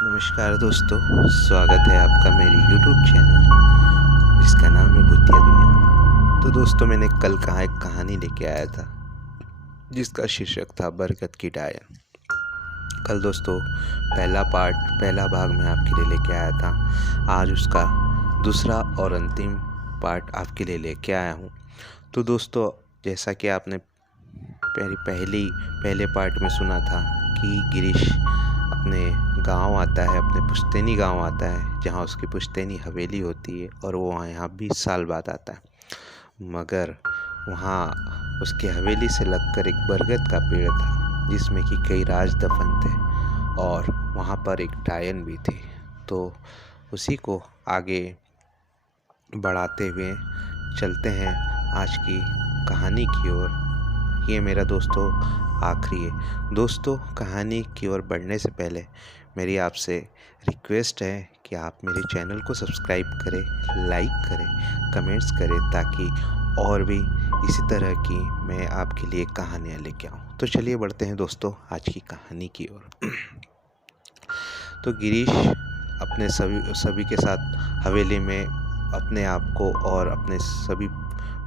नमस्कार दोस्तों, स्वागत है आपका मेरे YouTube चैनल जिसका नाम है भूतिया दुनिया। तो दोस्तों, मैंने कल कहाँ एक कहानी लेके आया था जिसका शीर्षक था बरगद की डायन। कल दोस्तों पहला भाग मैं आपके लिए लेके आया था। आज उसका दूसरा और अंतिम पार्ट आपके लिए लेके आया हूँ। तो दोस्तों, जैसा कि आपने पहले पार्ट में सुना था कि गिरीश अपने गांव आता है, अपने पुश्तैनी गांव आता है, जहां उसकी पुश्तैनी हवेली होती है और वो यहाँ 20 साल बाद आता है। मगर वहाँ उसकी हवेली से लगकर एक बरगद का पेड़ था जिसमें कि कई राज दफन थे और वहाँ पर एक डायन भी थी। तो उसी को आगे बढ़ाते हुए चलते हैं आज की कहानी की ओर। ये मेरा दोस्तों आखिरी है। दोस्तों, कहानी की ओर बढ़ने से पहले मेरी आपसे रिक्वेस्ट है कि आप मेरे चैनल को सब्सक्राइब करें, लाइक करें, कमेंट्स करें, ताकि और भी इसी तरह की मैं आपके लिए कहानियाँ लेके आऊँ। तो चलिए बढ़ते हैं दोस्तों आज की कहानी की ओर। तो गिरीश अपने सभी के साथ हवेली में अपने आप को और अपने सभी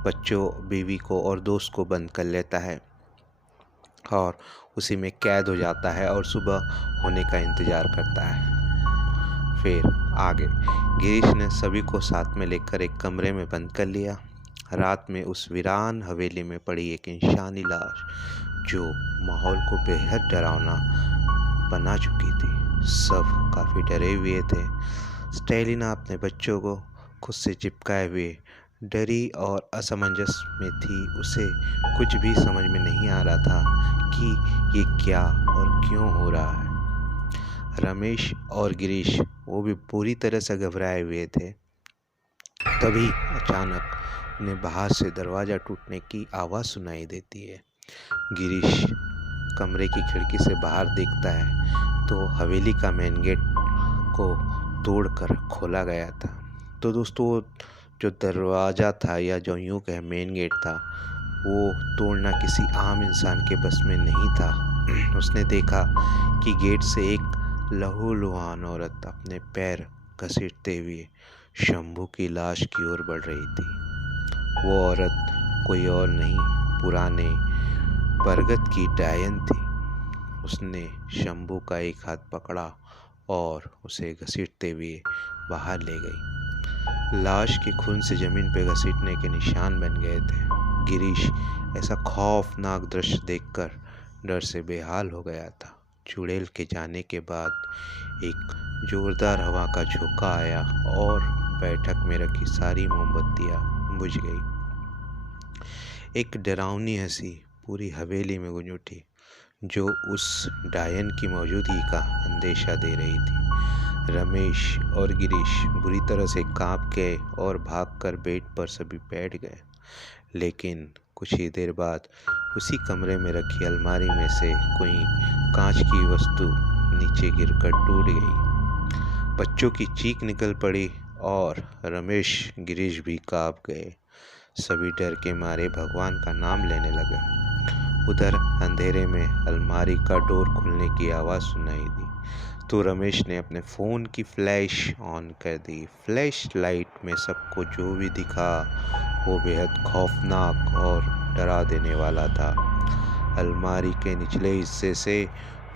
बच्चों, बीवी को और दोस्त को बंद कर लेता है और उसी में कैद हो जाता है और सुबह होने का इंतज़ार करता है। फिर आगे गिरीश ने सभी को साथ में लेकर एक कमरे में बंद कर लिया। रात में उस वीरान हवेली में पड़ी एक इंसानी लाश जो माहौल को बेहद डरावना बना चुकी थी। सब काफ़ी डरे हुए थे। स्टेलिना अपने बच्चों को खुद से चिपकाए हुए डरी और असमंजस में थी। उसे कुछ भी समझ में नहीं आ रहा था कि ये क्या और क्यों हो रहा है। रमेश और गिरीश वो भी पूरी तरह से घबराए हुए थे। तभी अचानक उन्हें बाहर से दरवाज़ा टूटने की आवाज़ सुनाई देती है। गिरीश कमरे की खिड़की से बाहर देखता है तो हवेली का मेन गेट को तोड़कर खोला गया था। तो दोस्तों, जो दरवाज़ा था या जो यूँ कहे मेन गेट था, वो तोड़ना किसी आम इंसान के बस में नहीं था। उसने देखा कि गेट से एक लहूलुहान औरत अपने पैर घसीटते हुए शंभू की लाश की ओर बढ़ रही थी। वो औरत कोई और नहीं, पुराने बरगद की डायन थी। उसने शंभू का एक हाथ पकड़ा और उसे घसीटते हुए बाहर ले गई। लाश के खून से ज़मीन पर घसीटने के निशान बन गए थे। गिरीश ऐसा खौफनाक दृश्य देखकर डर से बेहाल हो गया था। चुड़ैल के जाने के बाद एक जोरदार हवा का झोंका आया और बैठक में रखी सारी मोमबत्तियां बुझ गई। एक डरावनी हंसी पूरी हवेली में गूंज उठी जो उस डायन की मौजूदगी का अंदेशा दे रही थी। रमेश और गिरीश बुरी तरह से कांप गए और भागकर बेड पर सभी बैठ गए। लेकिन कुछ ही देर बाद उसी कमरे में रखी अलमारी में से कोई कांच की वस्तु नीचे गिरकर टूट गई। बच्चों की चीख निकल पड़ी और रमेश गिरीश भी कांप गए। सभी डर के मारे भगवान का नाम लेने लगे। उधर अंधेरे में अलमारी का डोर खुलने की आवाज़ सुनाई दी तो रमेश ने अपने फ़ोन की फ्लैश ऑन कर दी। फ्लैश लाइट में सबको जो भी दिखा वो बेहद खौफनाक और डरा देने वाला था। अलमारी के निचले हिस्से से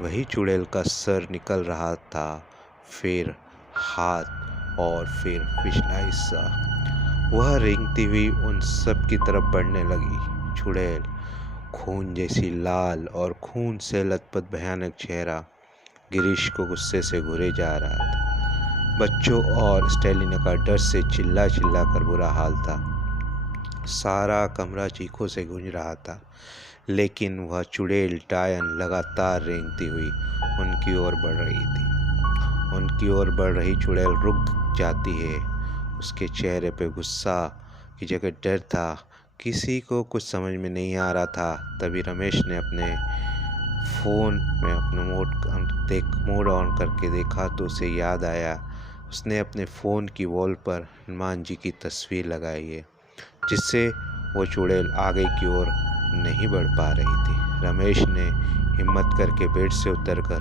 वही चुड़ैल का सर निकल रहा था, फिर हाथ और फिर पिछला हिस्सा। वह रेंगती हुई उन सब की तरफ बढ़ने लगी। चुड़ैल खून जैसी लाल और खून से लथपथ भयानक चेहरा गिरीश को गुस्से से घूरे जा रहा था। बच्चों और स्टेलिना का डर से चिल्ला चिल्ला कर बुरा हाल था। सारा कमरा चीखों से गूंज रहा था। लेकिन वह चुड़ैल डायन लगातार रेंगती हुई उनकी ओर बढ़ रही थी। उनकी ओर बढ़ रही चुड़ैल रुक जाती है। उसके चेहरे पे गुस्सा की जगह डर था। किसी को कुछ समझ में नहीं आ रहा था। तभी रमेश ने अपने फ़ोन में अपना मोड ऑन करके देखा तो उसे याद आया उसने अपने फ़ोन की वॉल पर हनुमान जी की तस्वीर लगाई है, जिससे वो चुड़ैल आगे की ओर नहीं बढ़ पा रही थी। रमेश ने हिम्मत करके बेड से उतरकर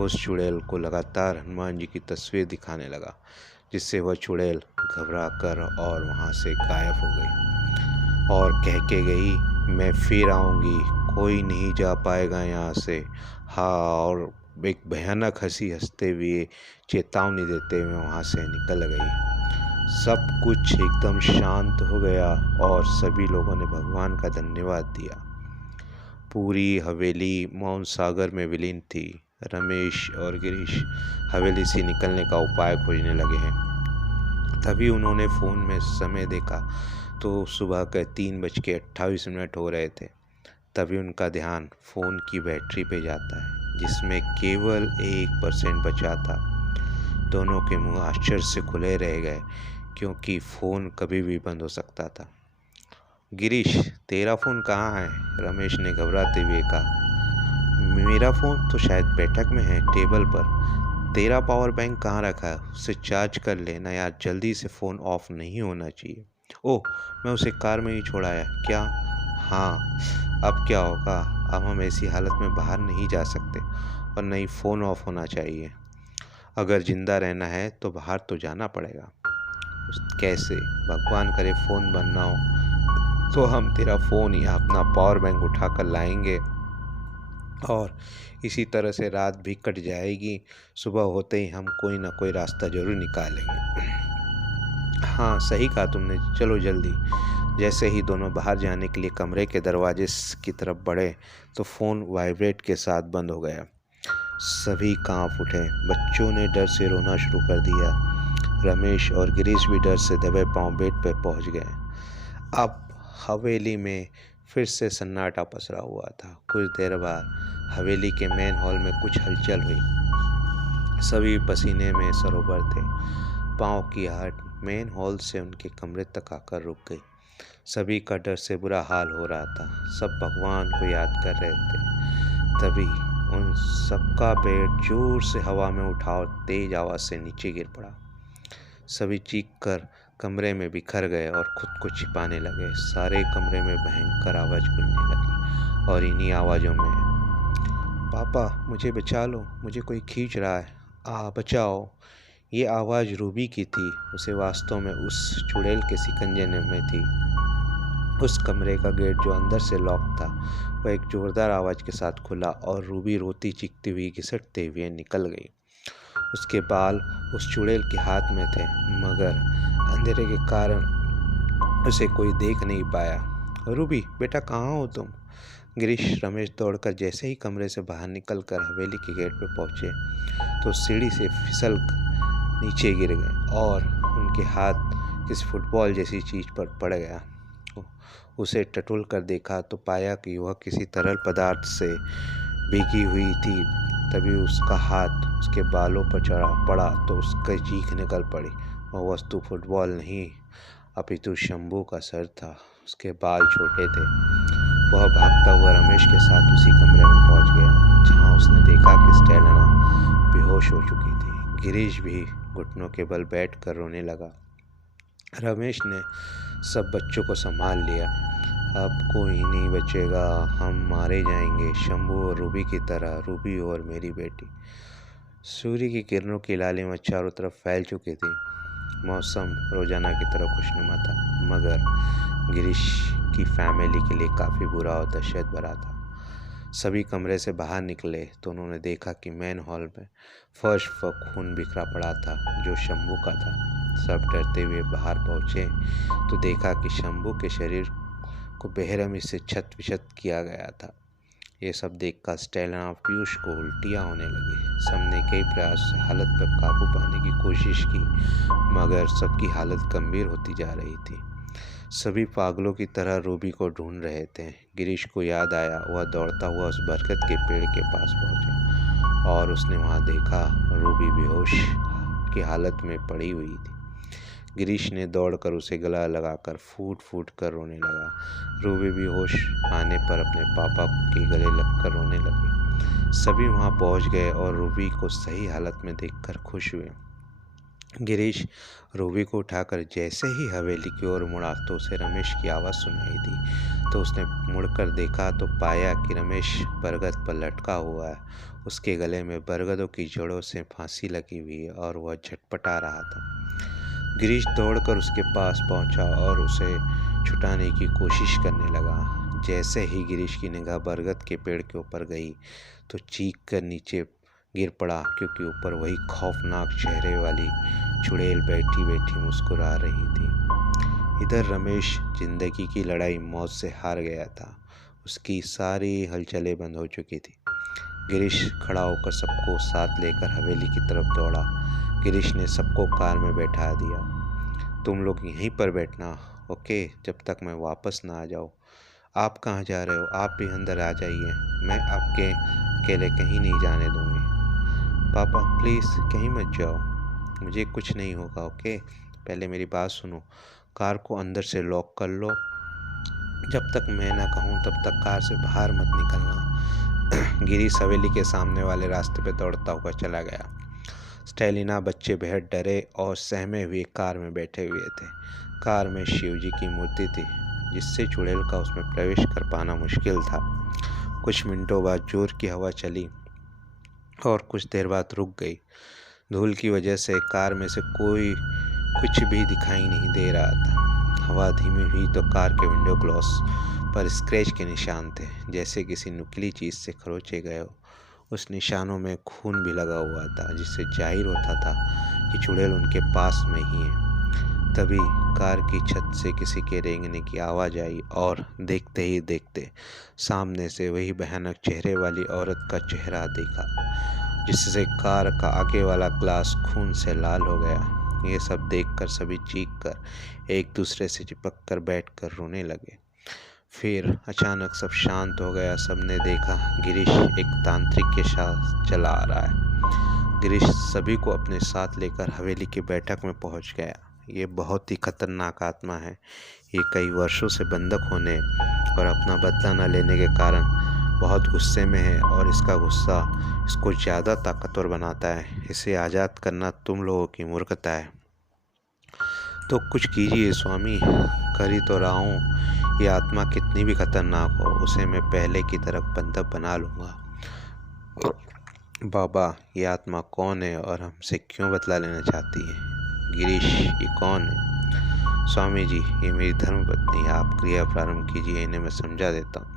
उस चुड़ैल को लगातार हनुमान जी की तस्वीर दिखाने लगा, जिससे वह चुड़ैल घबरा कर और वहाँ से गायब हो गई और कह के गई, मैं फिर आऊँगी, कोई नहीं जा पाएगा यहाँ से। हाँ, और एक भयानक हंसी हंसते हुए चेतावनी देते हुए वहाँ से निकल गई। सब कुछ एकदम शांत हो गया और सभी लोगों ने भगवान का धन्यवाद दिया। पूरी हवेली मौन सागर में विलीन थी। रमेश और गिरीश हवेली से निकलने का उपाय खोजने लगे हैं। तभी उन्होंने फ़ोन में समय देखा तो सुबह के 3:28 हो रहे थे। तभी उनका ध्यान फ़ोन की बैटरी पे जाता है, जिसमें केवल 1% बचा था। दोनों के मुंह आश्चर्य से खुले रह गए, क्योंकि फ़ोन कभी भी बंद हो सकता था। गिरीश, तेरा फ़ोन कहाँ है? रमेश ने घबराते हुए कहा। मेरा फ़ोन तो शायद बैठक में है, टेबल पर। तेरा पावर बैंक कहाँ रखा है? उसे चार्ज कर लेना यार, जल्दी से। फ़ोन ऑफ नहीं होना चाहिए। ओह, मैं उसे कार में ही छोड़ आया। क्या? हाँ, अब क्या होगा? अब हम ऐसी हालत में बाहर नहीं जा सकते और नहीं फ़ोन ऑफ होना चाहिए। अगर ज़िंदा रहना है तो बाहर तो जाना पड़ेगा। कैसे? भगवान करे फ़ोन बंद ना हो, तो हम तेरा फ़ोन या अपना पावर बैंक उठा कर लाएंगे और इसी तरह से रात भी कट जाएगी। सुबह होते ही हम कोई ना कोई रास्ता ज़रूर निकालेंगे। हाँ, सही कहा तुमने, चलो जल्दी। जैसे ही दोनों बाहर जाने के लिए कमरे के दरवाजे की तरफ बढ़े तो फ़ोन वाइब्रेट के साथ बंद हो गया। सभी कांप उठे। बच्चों ने डर से रोना शुरू कर दिया। रमेश और गिरीश भी डर से दबे पांव बेड पर पहुंच गए। अब हवेली में फिर से सन्नाटा पसरा हुआ था। कुछ देर बाद हवेली के मेन हॉल में कुछ हलचल हुई। सभी पसीने में सरोवर थे। पाँव की आहट मेन हॉल से उनके कमरे तक आकर रुक गई। सभी का डर से बुरा हाल हो रहा था। सब भगवान को याद कर रहे थे। तभी उन सबका पेट जोर से हवा में उठा और तेज आवाज़ से नीचे गिर पड़ा। सभी चीख कर कमरे में बिखर गए और खुद को छिपाने लगे। सारे कमरे में भयंकर आवाज़ गूंजने लगी और इन्हीं आवाज़ों में, पापा मुझे बचा लो, मुझे कोई खींच रहा है, बचाओ। ये आवाज़ रूबी की थी। उसे वास्तव में उस चुड़ैल के शिकंजे में थी। उस कमरे का गेट जो अंदर से लॉक था, वह एक ज़ोरदार आवाज़ के साथ खुला और रूबी रोती चीखती हुई घिसटते हुए निकल गई। उसके बाल उस चुड़ैल के हाथ में थे, मगर अंधेरे के कारण उसे कोई देख नहीं पाया। रूबी बेटा, कहाँ हो तुम? गिरीश रमेश दौड़कर जैसे ही कमरे से बाहर निकलकर हवेली के गेट पर पहुंचे तो सीढ़ी से फिसल नीचे गिर गए और उनके हाथ किसी फुटबॉल जैसी चीज़ पर पड़ गया। उसे टटोल कर देखा तो पाया कि वह किसी तरल पदार्थ से भीगी हुई थी। तभी उसका हाथ उसके बालों पर पड़ा तो उसकी चीख निकल पड़ी। वह वस्तु फुटबॉल नहीं, अपितु शंभू का सर था। उसके बाल छोटे थे। वह भागता हुआ रमेश के साथ उसी कमरे में पहुंच गया, जहां उसने देखा कि स्टेला बेहोश हो चुकी थी। गिरीश भी घुटनों के बल बैठकर रोने लगा। रमेश ने सब बच्चों को संभाल लिया। अब कोई नहीं बचेगा, हम मारे जाएंगे, शंभू और रूबी की तरह, रूबी और मेरी बेटी। सूर्य की किरणों की लालिमा चारों तरफ फैल चुकी थी। मौसम रोजाना की तरह खुशनुमा था, मगर गिरीश की फैमिली के लिए काफ़ी बुरा और दहशत भरा था। सभी कमरे से बाहर निकले तो उन्होंने देखा कि मेन हॉल में फर्श पर खून बिखरा पड़ा था, जो शंभू का था। सब डरते हुए बाहर पहुंचे तो देखा कि शंभू के शरीर को बेरहमी से छत विछत किया गया था। ये सब देखकर स्टेला और पीयूष को उल्टियाँ होने लगी। सबने कई प्रयास से हालत पर काबू पाने की कोशिश की, मगर सबकी हालत गंभीर होती जा रही थी। सभी पागलों की तरह रूबी को ढूंढ रहे थे। गिरीश को याद आया। वह दौड़ता हुआ उस बरगद के पेड़ के पास पहुंचा और उसने वहां देखा रूबी बेहोश की हालत में पड़ी हुई थी। गिरीश ने दौड़कर उसे गला लगाकर फूट फूट कर रोने लगा। रूबी भी होश आने पर अपने पापा के गले लगकर रोने लगी। सभी वहां पहुंच गए और रूबी को सही हालत में देखकर खुश हुए। गिरीश रूबी को उठाकर जैसे ही हवेली की ओर मुड़ा तो उसे रमेश की आवाज़ सुनाई दी। तो उसने मुड़कर देखा तो पाया कि रमेश बरगद पर लटका हुआ है। उसके गले में बरगदों की जड़ों से फांसी लगी हुई है और वह झटपटा रहा था। गिरीश दौड़कर उसके पास पहुंचा और उसे छुटाने की कोशिश करने लगा। जैसे ही गिरीश की निगाह बरगद के पेड़ के ऊपर गई तो चीख कर नीचे गिर पड़ा, क्योंकि ऊपर वही खौफनाक चेहरे वाली चुड़ैल बैठी बैठी मुस्कुरा रही थी। इधर रमेश जिंदगी की लड़ाई मौत से हार गया था। उसकी सारी हलचलें बंद हो चुकी थी। गिरीश खड़ा होकर सबको साथ लेकर हवेली की तरफ दौड़ा। गिरीश ने सबको कार में बैठा दिया। तुम लोग यहीं पर बैठना, ओके, जब तक मैं वापस ना आ जाऊँ। आप कहाँ जा रहे हो? आप भी अंदर आ जाइए, मैं आपके अकेले कहीं नहीं जाने दूँगी। पापा प्लीज़ कहीं मत जाओ, मुझे कुछ नहीं होगा, ओके। पहले मेरी बात सुनो, कार को अंदर से लॉक कर लो। जब तक मैं ना कहूँ तब तक कार से बाहर मत निकलना। गिरीश हवेली के सामने वाले रास्ते पे दौड़ता हुआ चला गया। स्टेलिना बच्चे बेहद डरे और सहमे हुए कार में बैठे हुए थे। कार में शिवजी की मूर्ति थी, जिससे चुड़ैल का उसमें प्रवेश कर पाना मुश्किल था। कुछ मिनटों बाद जोर की हवा चली और कुछ देर बाद रुक गई। धूल की वजह से कार में से कोई कुछ भी दिखाई नहीं दे रहा था। हवा धीमी हुई तो कार के विंडो ग्लास पर स्क्रैच के निशान थे, जैसे किसी नुकीली चीज़ से खरोचे गए हो। उस निशानों में खून भी लगा हुआ था, जिससे जाहिर होता था कि चुड़ैल उनके पास में ही है। तभी कार की छत से किसी के रेंगने की आवाज़ आई और देखते ही देखते सामने से वही भयानक चेहरे वाली औरत का चेहरा देखा, जिससे कार का आगे वाला ग्लास खून से लाल हो गया। ये सब देखकर सभी चीखकर एक दूसरे से चिपक कर बैठकर रोने लगे। फिर अचानक सब शांत हो गया। सबने देखा गिरीश एक तांत्रिक के साथ चला आ रहा है। गिरीश सभी को अपने साथ लेकर हवेली की बैठक में पहुंच गया। ये बहुत ही खतरनाक आत्मा है। ये कई वर्षों से बंधक होने और अपना बदला न लेने के कारण बहुत गुस्से में है, और इसका गुस्सा इसको ज़्यादा ताकतवर बनाता है। इसे आज़ाद करना तुम लोगों की मूर्खता है। तो कुछ कीजिए स्वामी, कर ही तो रहा हूँ। ये आत्मा कितनी भी खतरनाक हो, उसे मैं पहले की तरह बंधक बना लूँगा। बाबा, ये आत्मा कौन है और हमसे क्यों बदला लेना चाहती है? गिरीश, ये कौन है? स्वामी जी, ये मेरी धर्मपत्नी है। आप क्रिया प्रारंभ कीजिए, इन्हें मैं समझा देता हूँ।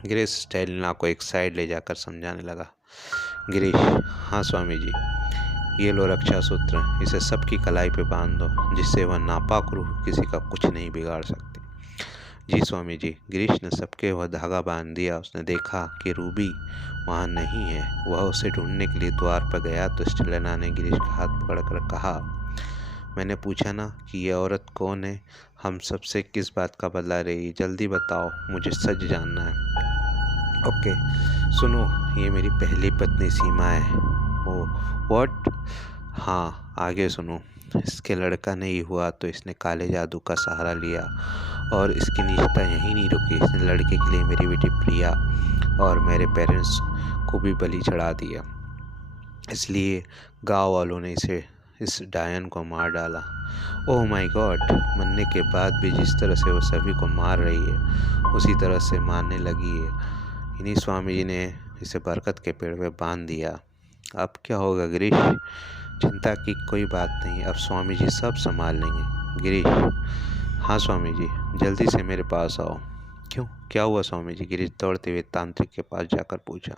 गिरीश स्टेलिना को एक साइड ले जाकर समझाने लगा। गिरीश, हाँ स्वामी जी, ये लो रक्षा सूत्र, इसे सबकी कलाई पे बांध दो, जिससे वह नापाक रूह किसी का कुछ नहीं बिगाड़ सकती। जी स्वामी जी। गिरीश ने सबके वह धागा बांध दिया। उसने देखा कि रूबी वहाँ नहीं है। वह उसे ढूंढने के लिए द्वार पर गया तो स्टेलिना ने गिरीश का हाथ पकड़कर कहा, मैंने पूछा ना कि यह औरत कौन है? हम सबसे किस बात का बदला रही? जल्दी बताओ, मुझे सच जानना है। ओके सुनो, ये मेरी पहली पत्नी सीमा है। Oh what? हाँ, आगे सुनो। इसके लड़का नहीं हुआ तो इसने काले जादू का सहारा लिया और इसकी निजता यहीं नहीं रुकी। इसने लड़के के लिए मेरी बेटी प्रिया और मेरे पेरेंट्स को भी बलि चढ़ा दिया। इसलिए गांव वालों ने इस डायन को मार डाला। Oh my God! मरने के बाद भी जिस तरह से वो सभी को मार रही है, उसी तरह से मारने लगी है। इन्हीं स्वामी जी ने इसे बरगद के पेड़ में बांध दिया। अब क्या होगा गिरीश? चिंता की कोई बात नहीं, अब स्वामी जी सब संभाल लेंगे। गिरीश, हाँ स्वामी जी, जल्दी से मेरे पास आओ। क्यों, क्या हुआ स्वामी जी? गिरीश दौड़ते हुए तांत्रिक के पास जाकर पूछा।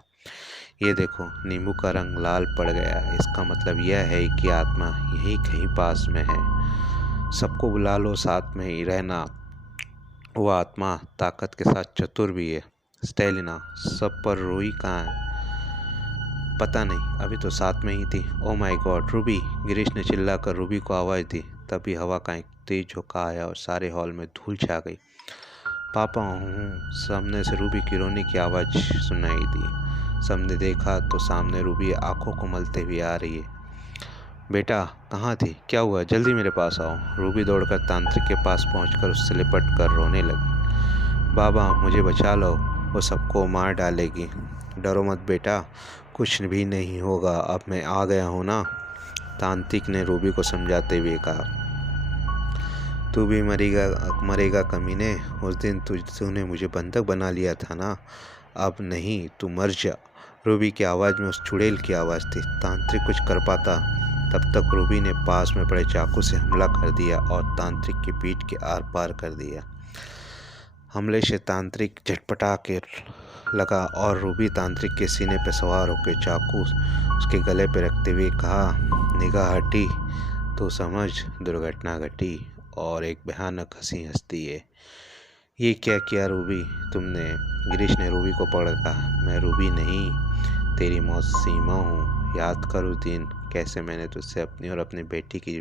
ये देखो, नींबू का रंग लाल पड़ गया है। इसका मतलब यह है कि आत्मा यहीं कहीं पास में है। सबको बुला लो, साथ में ही रहना। वो आत्मा ताकत के साथ चतुर भी है। स्टेलिना, सब पर रूही कहाँ है? पता नहीं, अभी तो साथ में ही थी। Oh my God, Ruby! Girish ने चिल्लाकर रूबी को आवाज़ दी। तभी हवा का एक तेज झोंका आया और सारे हॉल में धूल छा गई। पापा हूँ, सामने से रूबी की रोने की आवाज़ सुनाई दी। सबने देखा तो सामने रूबी आंखों को मलते हुए आ रही है। बेटा, कहाँ थी? क्या हुआ? जल्दी मेरे पास आओ। रूबी दौड़कर तांत्रिक के पास पहुंचकर उससे लिपट कर रोने लगी। बाबा, मुझे बचा लो, वो सबको मार डालेगी। डरो मत बेटा, कुछ भी नहीं होगा, अब मैं आ गया हूँ ना। तांत्रिक ने रूबी को समझाते हुए कहा, तू भी मरेगा मरेगा कमीने। उस दिन तूने मुझे बंधक बना लिया था ना, अब नहीं, तू मर जा। रूबी की आवाज़ में उस चुड़ैल की आवाज़ थी। तांत्रिक कुछ कर पाता तब तक रूबी ने पास में पड़े चाकू से हमला कर दिया और तांत्रिक की पीठ के आर पार कर दिया। हमले से तांत्रिक झटपटा के लगा और रूबी तांत्रिक के सीने पर सवार होकर चाकू उसके गले पर रखते हुए कहा, निगाह हटी तो समझ दुर्घटना घटी। और एक भयानक हंसी हंसती है। ये क्या किया रूबी तुमने? गिरीश ने रूबी को पकड़ कहा, मैं रूबी नहीं, तेरी मौत सीमा हूँ। याद कर उस दिन कैसे मैंने तुझसे अपनी और अपनी बेटी की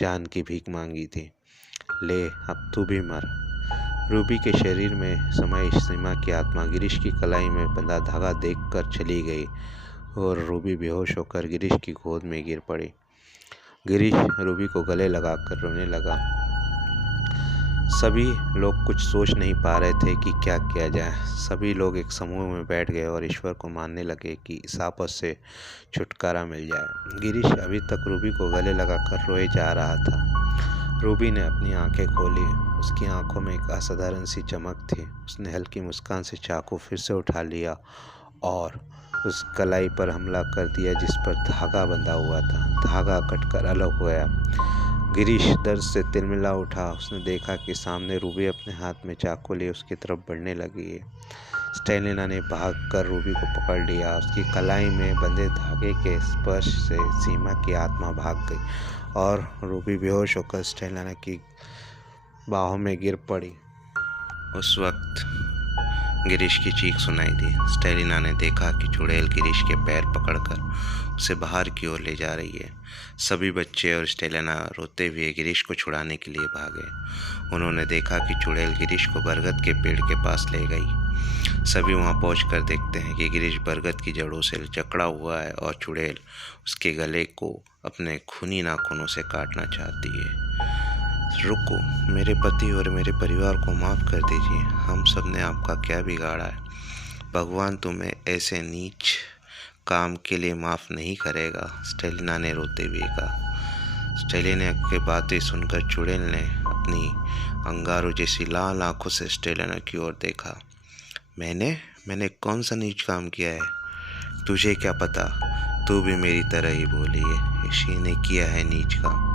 जान की भीख मांगी थी। ले अब तू भी मर। रूबी के शरीर में समाई सीमा की आत्मा गिरीश की कलाई में बंधा धागा देखकर चली गई और रूबी बेहोश होकर गिरीश की गोद में गिर पड़ी। गिरीश रूबी को गले लगाकर रोने लगा। सभी लोग कुछ सोच नहीं पा रहे थे कि क्या किया जाए। सभी लोग एक समूह में बैठ गए और ईश्वर को मानने लगे कि इस आपस से छुटकारा मिल जाए। गिरीश अभी तक रूबी को गले लगाकर रोए जा रहा था। रूबी ने अपनी आंखें खोली। उसकी आंखों में एक असाधारण सी चमक थी। उसने हल्की मुस्कान से चाकू फिर से उठा लिया और उस कलाई पर हमला कर दिया जिस पर धागा बंधा हुआ था। धागा कटकर अलग हो गया। गिरीश दर्द से तिलमिला उठा। उसने देखा कि सामने रूबी अपने हाथ में चाकू लिए उसकी तरफ बढ़ने लगी है। स्टेलिना ने भागकर रूबी को पकड़ लिया। उसकी कलाई में बंधे धागे के स्पर्श से सीमा की आत्मा भाग गई और रूबी बेहोश होकर स्टेलिना की बाहों में गिर पड़ी। उस वक्त गिरीश की चीख सुनाई दी। स्टेलिना ने देखा कि चुड़ैल गिरीश के पैर पकड़कर उसे बाहर की ओर ले जा रही है। सभी बच्चे और स्टेलिना रोते हुए गिरीश को छुड़ाने के लिए भागे। उन्होंने देखा कि चुड़ैल गिरीश को बरगद के पेड़ के पास ले गई। सभी वहां पहुंचकर देखते हैं कि गिरीश बरगद की जड़ों से जकड़ा हुआ है और चुड़ैल उसके गले को अपने खूनी नाखूनों से काटना चाहती है। रुको, मेरे पति और मेरे परिवार को माफ़ कर दीजिए। हम सब ने आपका क्या बिगाड़ा है? भगवान तुम्हें ऐसे नीच काम के लिए माफ़ नहीं करेगा, स्टेलिना ने रोते हुए कहा। स्टेलिना की बातें सुनकर चुड़ैल ने अपनी अंगारों जैसी लाल आंखों से स्टेलिना की ओर देखा। मैंने कौन सा नीच काम किया है? तुझे क्या पता, तू भी मेरी तरह ही बोली है। इसी ने किया है नीच काम।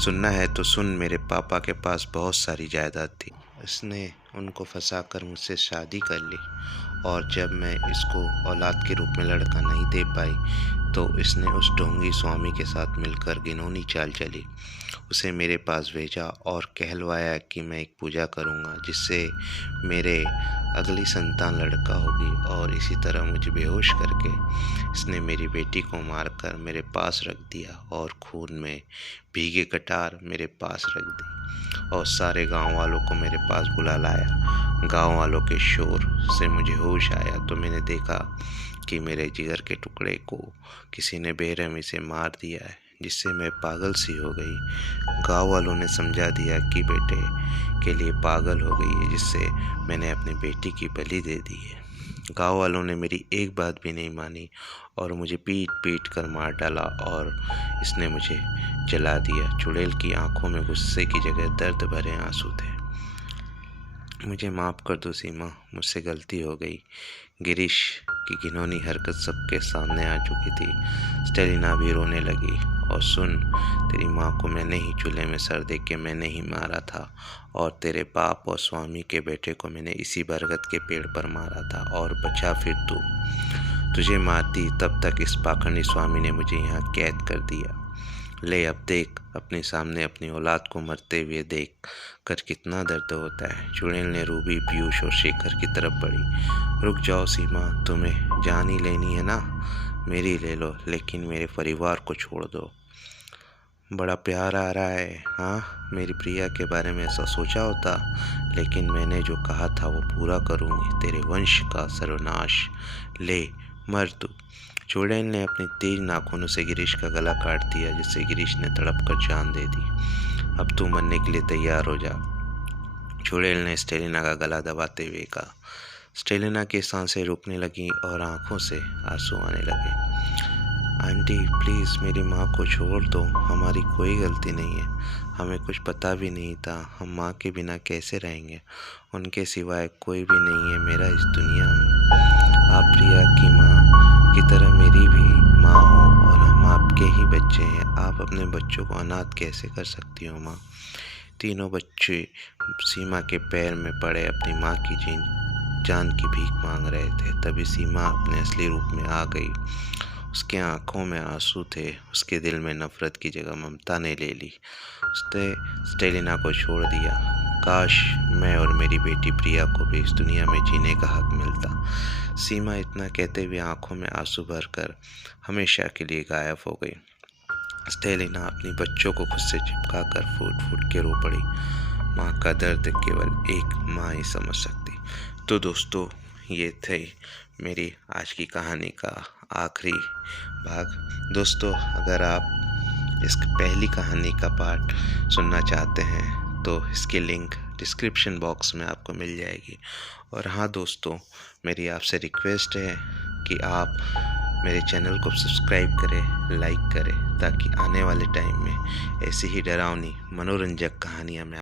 सुनना है तो सुन, मेरे पापा के पास बहुत सारी जायदाद थी। उसने उनको फंसाकर मुझसे शादी कर ली और जब मैं इसको औलाद के रूप में लड़का नहीं दे पाई तो इसने उस ढोंगी स्वामी के साथ मिलकर घिनौनी चाल चली। उसे मेरे पास भेजा और कहलवाया कि मैं एक पूजा करूँगा जिससे मेरे अगली संतान लड़का होगी और इसी तरह मुझे बेहोश करके इसने मेरी बेटी को मारकर मेरे पास रख दिया और खून में भीगे कटार मेरे पास रख दी और सारे गांव वालों को मेरे पास बुला लाया। गांव वालों के शोर से मुझे होश आया तो मैंने देखा कि मेरे जिगर के टुकड़े को किसी ने बेरहमी से मार दिया है, जिससे मैं पागल सी हो गई। गांव वालों ने समझा दिया कि बेटे के लिए पागल हो गई है, जिससे मैंने अपनी बेटी की बलि दे दी है। गांव वालों ने मेरी एक बात भी नहीं मानी और मुझे पीट पीट कर मार डाला और इसने मुझे जला दिया। चुड़ैल की आंखों में गुस्से की जगह दर्द भरे आंसू थे। मुझे माफ़ कर दो सीमा, मुझसे गलती हो गई। गिरीश की घिनौनी हरकत सबके सामने आ चुकी थी। स्टेलिना भी रोने लगी। और सुन, तेरी माँ को मैंने ही चूल्हे में सर दे के मैंने ही मारा था और तेरे बाप और स्वामी के बेटे को मैंने इसी बरगद के पेड़ पर मारा था और बचा फिर तू। तुझे मारती तब तक इस पाखंडी स्वामी ने मुझे यहाँ कैद कर दिया। ले अब देख, अपने सामने अपनी औलाद को मरते हुए देख कर कितना दर्द होता है। चुड़ैल ने रूबी, पीयूष और शेखर की तरफ बढ़ी। रुक जाओ सीमा, तुम्हें जान ही लेनी है ना, मेरी ले लो, लेकिन मेरे परिवार को छोड़ दो। बड़ा प्यार आ रहा है, हाँ? मेरी प्रिया के बारे में ऐसा सोचा होता, लेकिन मैंने जो कहा था वो पूरा करूँगी, तेरे वंश का सर्वनाश। ले मर तू। चुड़ैल ने अपनी तेज नाखूनों से गिरीश का गला काट दिया, जिससे गिरीश ने तड़प कर जान दे दी। अब तू मरने के लिए तैयार हो जा, चुड़ैल ने स्टेलिना का गला दबाते हुए कहा। स्टेलिना की सांसें रुकने लगीं और आंखों से आंसू आने लगे। आंटी प्लीज़ मेरी माँ को छोड़ दो, हमारी कोई गलती नहीं है, हमें कुछ पता भी नहीं था, हम माँ के बिना कैसे रहेंगे, उनके सिवाय कोई भी नहीं है मेरा इस दुनिया में। आप प्रिया की माँ की तरह मेरी भी माँ हो और हम आपके ही बच्चे हैं, आप अपने बच्चों को अनाथ कैसे कर सकती हो माँ। तीनों बच्चे सीमा के पैर में पड़े अपनी माँ की जान की भीख मांग रहे थे। तभी सीमा अपने असली रूप में आ गई। उसके आंखों में आंसू थे, उसके दिल में नफरत की जगह ममता ने ले ली। उसने स्टेलिना को छोड़ दिया। काश मैं और मेरी बेटी प्रिया को भी इस दुनिया में जीने का हक मिलता। सीमा इतना कहते हुए आंखों में आंसू भरकर हमेशा के लिए गायब हो गई। स्टेलिना अपनी बच्चों को खुद से चिपका कर फूट फूट के रो पड़ी। माँ का दर्द केवल एक माँ ही समझ सकती। तो दोस्तों, ये थे मेरी आज की कहानी का आखिरी भाग। दोस्तों, अगर आप इस पहली कहानी का पार्ट सुनना चाहते हैं तो इसकी लिंक डिस्क्रिप्शन बॉक्स में आपको मिल जाएगी। और हाँ दोस्तों, मेरी आपसे रिक्वेस्ट है कि आप मेरे चैनल को सब्सक्राइब करें, लाइक करें, ताकि आने वाले टाइम में ऐसी ही डरावनी मनोरंजक कहानियाँ मैं